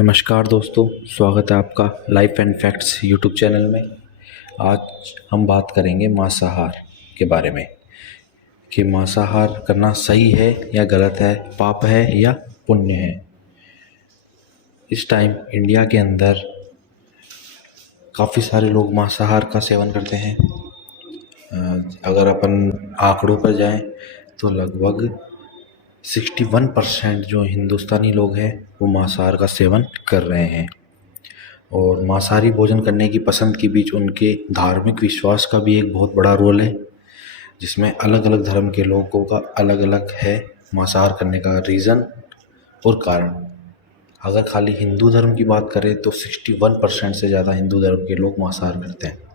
नमस्कार दोस्तों, स्वागत है आपका life and facts YouTube channel में। आज हम बात करेंगे मांसाहार के बारे में कि मांसाहार करना सही है या गलत है, पाप है या पुण्य है। इस टाइम इंडिया के अंदर काफ़ी सारे लोग मांसाहार का सेवन करते हैं। अगर अपन आंकड़ों पर जाएं तो लगभग 61% जो हिंदुस्तानी लोग हैं वो मांसाहार का सेवन कर रहे हैं। और मांसाहारी भोजन करने की पसंद के बीच उनके धार्मिक विश्वास का भी एक बहुत बड़ा रोल है, जिसमें अलग अलग धर्म के लोगों का अलग अलग है मांसाहार करने का रीज़न और कारण। अगर खाली हिंदू धर्म की बात करें तो 61% से ज़्यादा हिंदू धर्म के लोग मांसाहार करते हैं।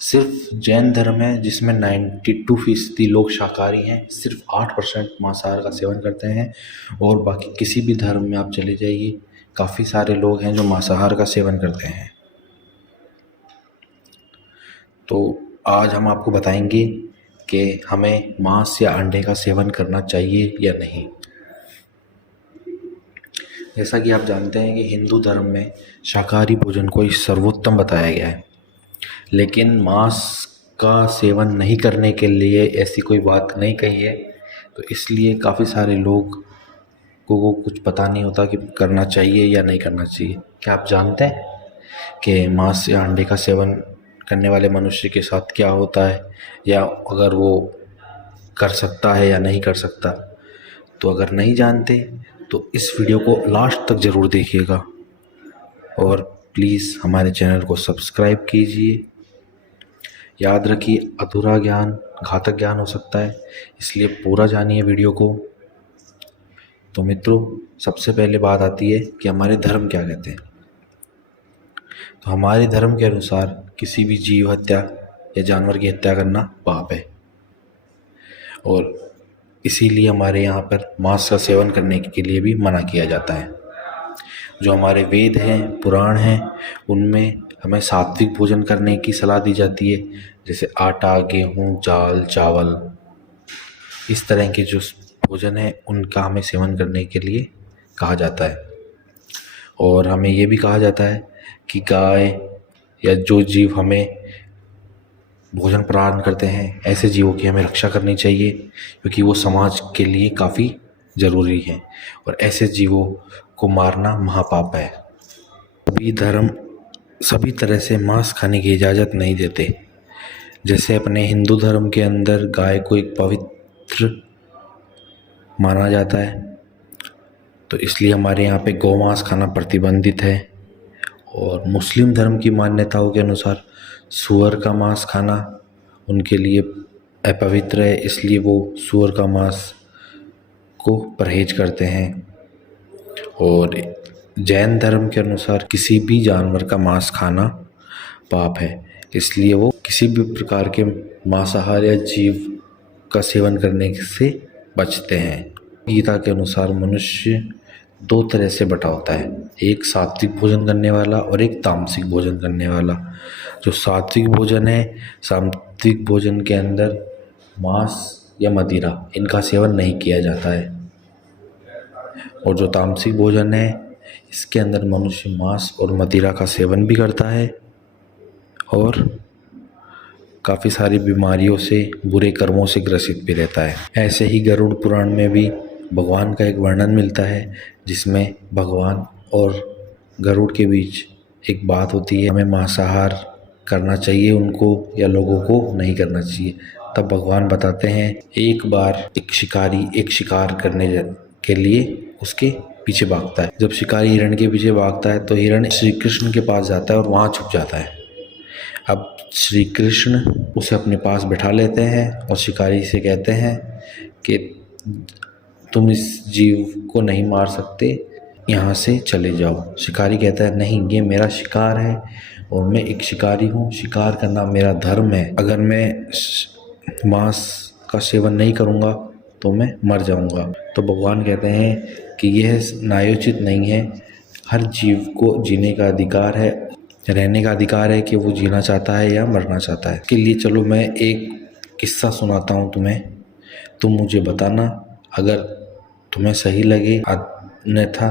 सिर्फ जैन धर्म है जिसमें 92% लोग शाकाहारी हैं, सिर्फ 8% मांसाहार का सेवन करते हैं। और बाकी किसी भी धर्म में आप चले जाइए, काफ़ी सारे लोग हैं जो मांसाहार का सेवन करते हैं। तो आज हम आपको बताएंगे कि हमें मांस या अंडे का सेवन करना चाहिए या नहीं। जैसा कि आप जानते हैं कि हिंदू धर्म में शाकाहारी भोजन को सर्वोत्तम बताया गया है, लेकिन मांस का सेवन नहीं करने के लिए ऐसी कोई बात नहीं कही है। तो इसलिए काफ़ी सारे लोग को कुछ पता नहीं होता कि करना चाहिए या नहीं करना चाहिए। क्या आप जानते हैं कि मांस या अंडे का सेवन करने वाले मनुष्य के साथ क्या होता है, या अगर वो कर सकता है या नहीं कर सकता? तो अगर नहीं जानते तो इस वीडियो को लास्ट तक ज़रूर देखिएगा और प्लीज़ हमारे चैनल को सब्सक्राइब कीजिए। याद रखिए, अधूरा ज्ञान घातक ज्ञान हो सकता है, इसलिए पूरा जानिए वीडियो को। तो मित्रों, सबसे पहले बात आती है कि हमारे धर्म क्या कहते हैं। तो हमारे धर्म के अनुसार किसी भी जीव हत्या या जानवर की हत्या करना पाप है, और इसीलिए हमारे यहाँ पर मांस का सेवन करने के लिए भी मना किया जाता है। जो हमारे वेद हैं, पुराण हैं, उनमें हमें सात्विक भोजन करने की सलाह दी जाती है, जैसे आटा, गेहूँ, दाल, चावल, इस तरह के जो भोजन है उनका हमें सेवन करने के लिए कहा जाता है। और हमें ये भी कहा जाता है कि गाय या जो जीव हमें भोजन प्रदान करते हैं, ऐसे जीवों की हमें रक्षा करनी चाहिए, क्योंकि वो समाज के लिए काफ़ी ज़रूरी है और ऐसे जीवों को मारना महापाप है। सभी धर्म सभी तरह से मांस खाने की इजाज़त नहीं देते। जैसे अपने हिंदू धर्म के अंदर गाय को एक पवित्र माना जाता है, तो इसलिए हमारे यहाँ पे गौमांस खाना प्रतिबंधित है। और मुस्लिम धर्म की मान्यताओं के अनुसार सूअर का मांस खाना उनके लिए अपवित्र है, इसलिए वो सूअर का मांस को परहेज करते हैं। और जैन धर्म के अनुसार किसी भी जानवर का मांस खाना पाप है, इसलिए वो किसी भी प्रकार के मांसाहार या जीव का सेवन करने से बचते हैं। गीता के अनुसार मनुष्य दो तरह से बटा होता है, एक सात्विक भोजन करने वाला और एक तामसिक भोजन करने वाला। जो सात्विक भोजन है, सात्विक भोजन के अंदर मांस या मदिरा इनका सेवन नहीं किया जाता है। और जो तामसिक भोजन है, इसके अंदर मनुष्य मांस और मदिरा का सेवन भी करता है और काफ़ी सारी बीमारियों से, बुरे कर्मों से ग्रसित भी रहता है। ऐसे ही गरुड़ पुराण में भी भगवान का एक वर्णन मिलता है, जिसमें भगवान और गरुड़ के बीच एक बात होती है, हमें मांसाहार करना चाहिए उनको या लोगों को नहीं करना चाहिए। तब भगवान बताते हैं, एक बार एक शिकारी एक शिकार करने के लिए उसके पीछे भागता है। जब शिकारी हिरण के पीछे भागता है तो हिरण श्री कृष्ण के पास जाता है और वहाँ छुप जाता है। अब श्री कृष्ण उसे अपने पास बिठा लेते हैं और शिकारी से कहते हैं कि तुम इस जीव को नहीं मार सकते, यहाँ से चले जाओ। शिकारी कहता है, नहीं, ये मेरा शिकार है और मैं एक शिकारी हूँ, शिकार करना मेरा धर्म है। अगर मैं मांस का सेवन नहीं करूँगा तो मैं मर जाऊँगा। तो भगवान कहते हैं कि यह न्यायोचित नहीं है। हर जीव को जीने का अधिकार है, रहने का अधिकार है कि वो जीना चाहता है या मरना चाहता है। इसके लिए चलो मैं एक किस्सा सुनाता हूँ तुम्हें, तुम मुझे बताना अगर तुम्हें सही लगे, अन्यथा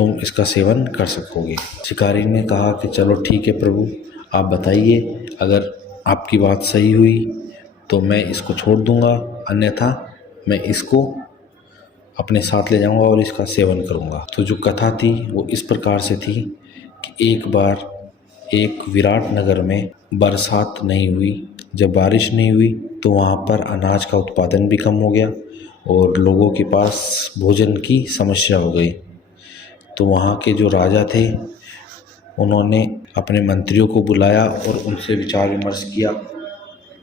तुम इसका सेवन कर सकोगे। शिकारी ने कहा कि चलो ठीक है प्रभु, आप बताइए, अगर आपकी बात सही हुई तो मैं इसको छोड़ दूंगा, अन्यथा मैं इसको अपने साथ ले जाऊंगा और इसका सेवन करूंगा। तो जो कथा थी वो इस प्रकार से थी कि एक बार एक विराट नगर में बरसात नहीं हुई। जब बारिश नहीं हुई तो वहाँ पर अनाज का उत्पादन भी कम हो गया और लोगों के पास भोजन की समस्या हो गई। तो वहाँ के जो राजा थे उन्होंने अपने मंत्रियों को बुलाया और उनसे विचार विमर्श किया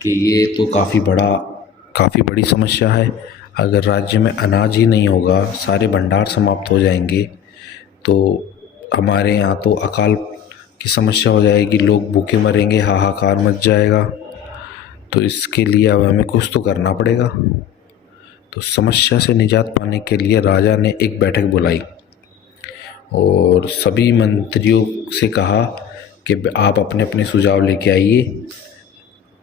कि ये तो काफ़ी बड़ी समस्या है। अगर राज्य में अनाज ही नहीं होगा, सारे भंडार समाप्त हो जाएंगे, तो हमारे यहाँ तो अकाल की समस्या हो जाएगी, लोग भूखे मरेंगे, हाहाकार मच जाएगा। तो इसके लिए अब हमें कुछ तो करना पड़ेगा। तो समस्या से निजात पाने के लिए राजा ने एक बैठक बुलाई और सभी मंत्रियों से कहा कि आप अपने अपने सुझाव लेके आइए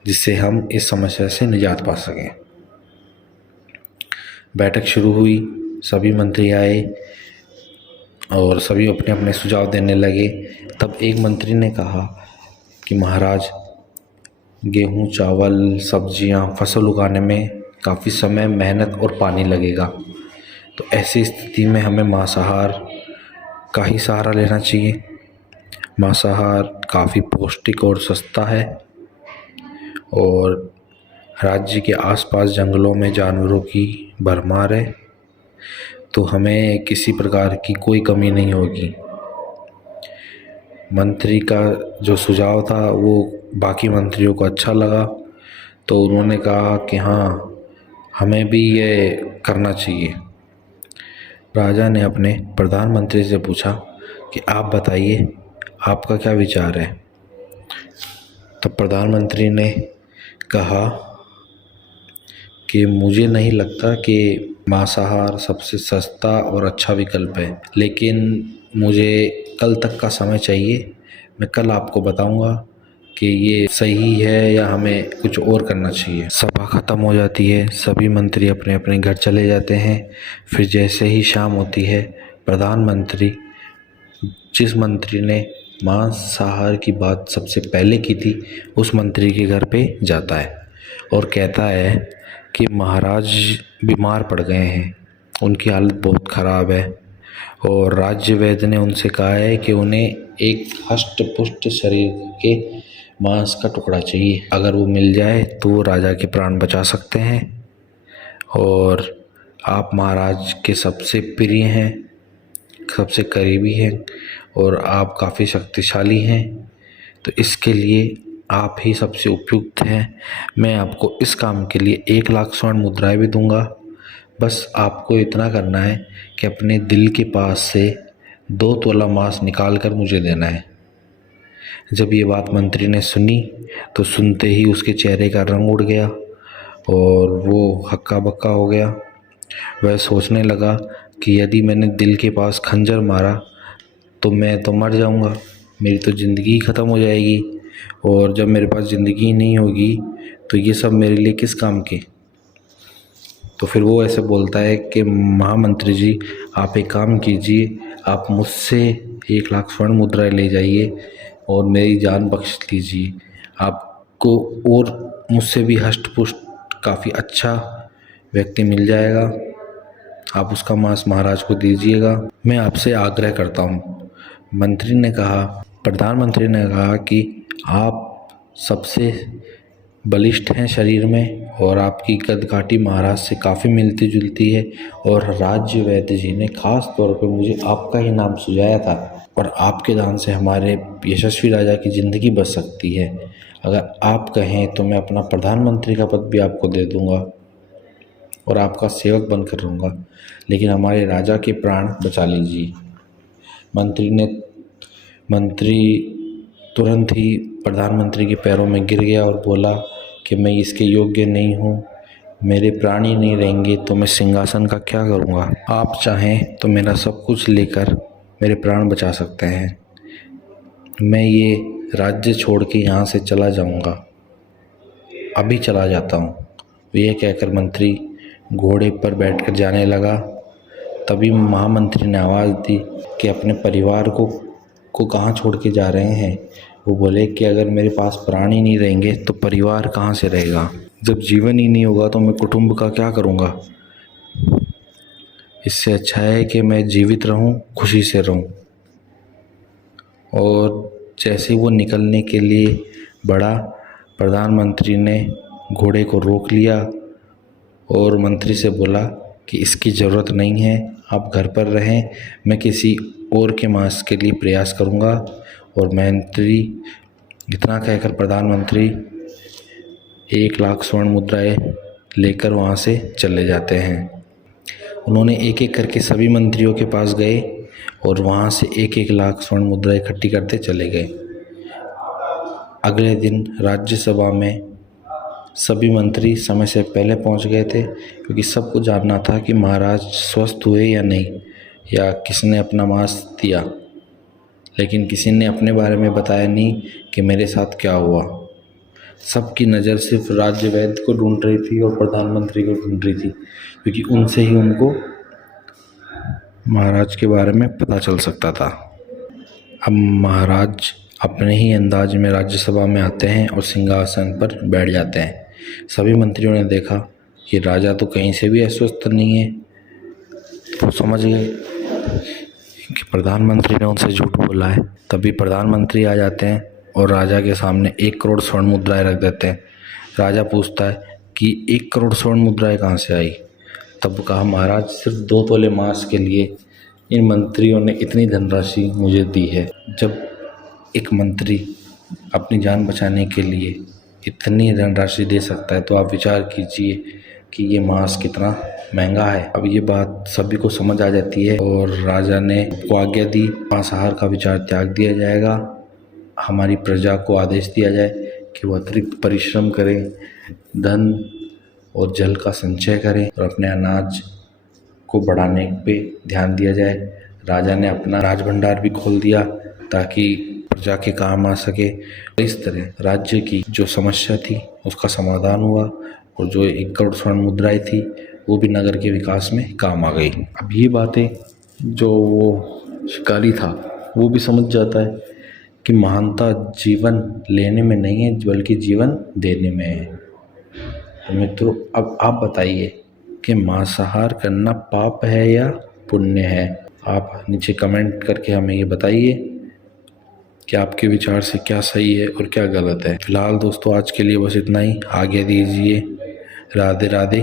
जिससे हम इस समस्या से निजात पा सकें। बैठक शुरू हुई, सभी मंत्री आए और सभी अपने अपने सुझाव देने लगे। तब एक मंत्री ने कहा कि महाराज, गेहूँ, चावल, सब्जियाँ, फसल उगाने में काफ़ी समय, मेहनत और पानी लगेगा। तो ऐसी स्थिति में हमें मांसाहार का ही सहारा लेना चाहिए। मांसाहार काफ़ी पौष्टिक और सस्ता है और राज्य के आसपास जंगलों में जानवरों की भरमार है, तो हमें किसी प्रकार की कोई कमी नहीं होगी। मंत्री का जो सुझाव था वो बाकी मंत्रियों को अच्छा लगा, तो उन्होंने कहा कि हाँ, हमें भी ये करना चाहिए। राजा ने अपने प्रधानमंत्री से पूछा कि आप बताइए, आपका क्या विचार है। तब प्रधानमंत्री ने कहा कि मुझे नहीं लगता कि मांसाहार सबसे सस्ता और अच्छा विकल्प है, लेकिन मुझे कल तक का समय चाहिए। मैं कल आपको बताऊंगा कि ये सही है या हमें कुछ और करना चाहिए। सभा ख़त्म हो जाती है, सभी मंत्री अपने अपने घर चले जाते हैं। फिर जैसे ही शाम होती है, प्रधानमंत्री, जिस मंत्री ने मांसाहार की बात सबसे पहले की थी, उस मंत्री के घर पे जाता है और कहता है कि महाराज बीमार पड़ गए हैं, उनकी हालत बहुत ख़राब है और राज्य वैद्य ने उनसे कहा है कि उन्हें एक हष्ट पुष्ट शरीर के मांस का टुकड़ा चाहिए। अगर वो मिल जाए तो वो राजा के प्राण बचा सकते हैं और आप महाराज के सबसे प्रिय हैं, सबसे करीबी हैं और आप काफ़ी शक्तिशाली हैं, तो इसके लिए आप ही सबसे उपयुक्त हैं। मैं आपको इस काम के लिए 1,00,000 स्वर्ण मुद्राएं भी दूंगा। बस आपको इतना करना है कि अपने दिल के पास से 2 तोला मांस निकाल कर मुझे देना है। जब ये बात मंत्री ने सुनी तो सुनते ही उसके चेहरे का रंग उड़ गया और वो हक्का बक्का हो गया। वह सोचने लगा कि यदि मैंने दिल के पास खंजर मारा तो मैं तो मर जाऊंगा, मेरी तो ज़िंदगी ही ख़त्म हो जाएगी और जब मेरे पास ज़िंदगी नहीं होगी तो ये सब मेरे लिए किस काम के। तो फिर वो ऐसे बोलता है कि महामंत्री जी, आप एक काम कीजिए, आप मुझसे 1,00,000 स्वर्ण मुद्राएं ले जाइए और मेरी जान बख्श लीजिए। आपको और मुझसे भी हष्ट पुष्ट काफ़ी अच्छा व्यक्ति मिल जाएगा, आप उसका मांस महाराज को दीजिएगा। मैं आपसे आग्रह करता हूँ। मंत्री ने कहा, प्रधानमंत्री ने कहा कि आप सबसे बलिष्ठ हैं शरीर में और आपकी कदकाठी महाराज से काफ़ी मिलती जुलती है और राज्य वैद्य जी ने खास तौर पर मुझे आपका ही नाम सुझाया था और आपके दान से हमारे यशस्वी राजा की ज़िंदगी बच सकती है। अगर आप कहें तो मैं अपना प्रधानमंत्री का पद भी आपको दे दूंगा और आपका सेवक बनकर रहूँगा, लेकिन हमारे राजा के प्राण बचा लीजिए। मंत्री तुरंत ही प्रधानमंत्री के पैरों में गिर गया और बोला कि मैं इसके योग्य नहीं हूँ, मेरे प्राण ही नहीं रहेंगे तो मैं सिंहासन का क्या करूँगा। आप चाहें तो मेरा सब कुछ लेकर मेरे प्राण बचा सकते हैं, मैं ये राज्य छोड़ के यहाँ से चला जाऊँगा, अभी चला जाता हूँ। यह कहकर मंत्री घोड़े पर बैठकर जाने लगा। तभी महामंत्री ने आवाज़ दी कि अपने परिवार को कहाँ छोड़ के जा रहे हैं। वो बोले कि अगर मेरे पास प्राण ही नहीं रहेंगे तो परिवार कहाँ से रहेगा, जब जीवन ही नहीं होगा तो मैं कुटुंब का क्या करूँगा। इससे अच्छा है कि मैं जीवित रहूँ, खुशी से रहूँ। और जैसे वो निकलने के लिए बढ़ा, प्रधानमंत्री ने घोड़े को रोक लिया और मंत्री से बोला कि इसकी ज़रूरत नहीं है, आप घर पर रहें, मैं किसी और के मांस के लिए प्रयास करूंगा। और मंत्री इतना कहकर प्रधानमंत्री 1,00,000 स्वर्ण मुद्राएं लेकर वहाँ से चले जाते हैं। उन्होंने एक एक करके सभी मंत्रियों के पास गए और वहाँ से 1-1 लाख स्वर्ण मुद्रा इकट्ठी करते चले गए। अगले दिन राज्यसभा में सभी मंत्री समय से पहले पहुँच गए थे, क्योंकि सबको जानना था कि महाराज स्वस्थ हुए या नहीं, या किसने अपना मांस दिया। लेकिन किसी ने अपने बारे में बताया नहीं कि मेरे साथ क्या हुआ। सबकी नज़र सिर्फ राज्य वैद्य को ढूंढ रही थी और प्रधानमंत्री को ढूंढ रही थी, क्योंकि उनसे ही उनको महाराज के बारे में पता चल सकता था। अब महाराज अपने ही अंदाज में राज्यसभा में आते हैं और सिंहासन पर बैठ जाते हैं। सभी मंत्रियों ने देखा कि राजा तो कहीं से भी अस्वस्थ नहीं है, तो समझ गए कि प्रधानमंत्री ने उनसे झूठ बोला है। तभी प्रधानमंत्री आ जाते हैं और राजा के सामने 1 करोड़ स्वर्ण मुद्राएं रख देते हैं। राजा पूछता है कि 1 करोड़ स्वर्ण मुद्राएं कहाँ से आई। तब कहा, महाराज सिर्फ 2 तोले मांस के लिए इन मंत्रियों ने इतनी धनराशि मुझे दी है। जब एक मंत्री अपनी जान बचाने के लिए इतनी धनराशि दे सकता है तो आप विचार कीजिए कि ये मांस कितना महंगा है। अब ये बात सभी को समझ आ जाती है और राजा ने को आज्ञा दी, मांसाहार का विचार त्याग दिया जाएगा। हमारी प्रजा को आदेश दिया जाए कि वो अतिरिक्त परिश्रम करें, धन और जल का संचय करें और अपने अनाज को बढ़ाने पे ध्यान दिया जाए। राजा ने अपना राज भंडार भी खोल दिया ताकि प्रजा के काम आ सके। इस तरह राज्य की जो समस्या थी उसका समाधान हुआ और जो 1 करोड़ स्वर्ण मुद्राएं थी वो भी नगर के विकास में काम आ गई। अब ये बातें जो वो शिकारी था वो भी समझ जाता है कि महानता जीवन लेने में नहीं है बल्कि जीवन देने में है। तो मित्रों, अब आप बताइए कि मांसाहार करना पाप है या पुण्य है। आप नीचे कमेंट करके हमें ये बताइए कि आपके विचार से क्या सही है और क्या गलत है। फिलहाल दोस्तों, आज के लिए बस इतना ही। आज्ञा दीजिए। राधे राधे।